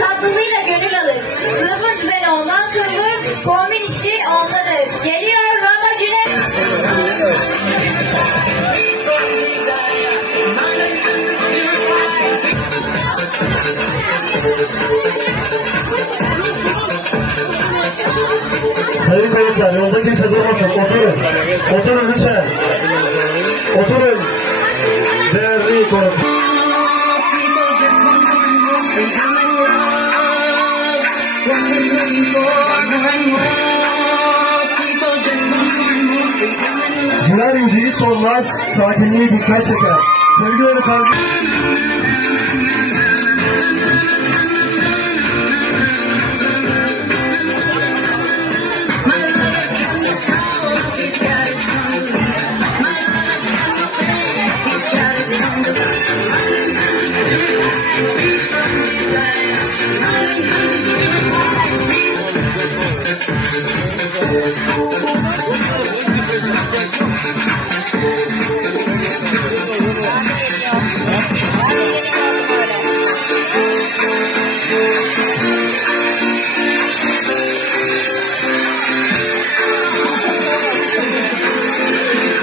Tatlılığıyla gönül alır. Sınıfın düzeni ondan sorulur. Formül işi ondadır. Geliyor Rama Güneş. Sayın konuklar, yolda kimse durmasın. Oturun. Oturun lütfen. Oturun. Değerli konuklar. Güler yüzü hiç olmaz, sakinliği dikkat çeker. Sevgileri kalbim.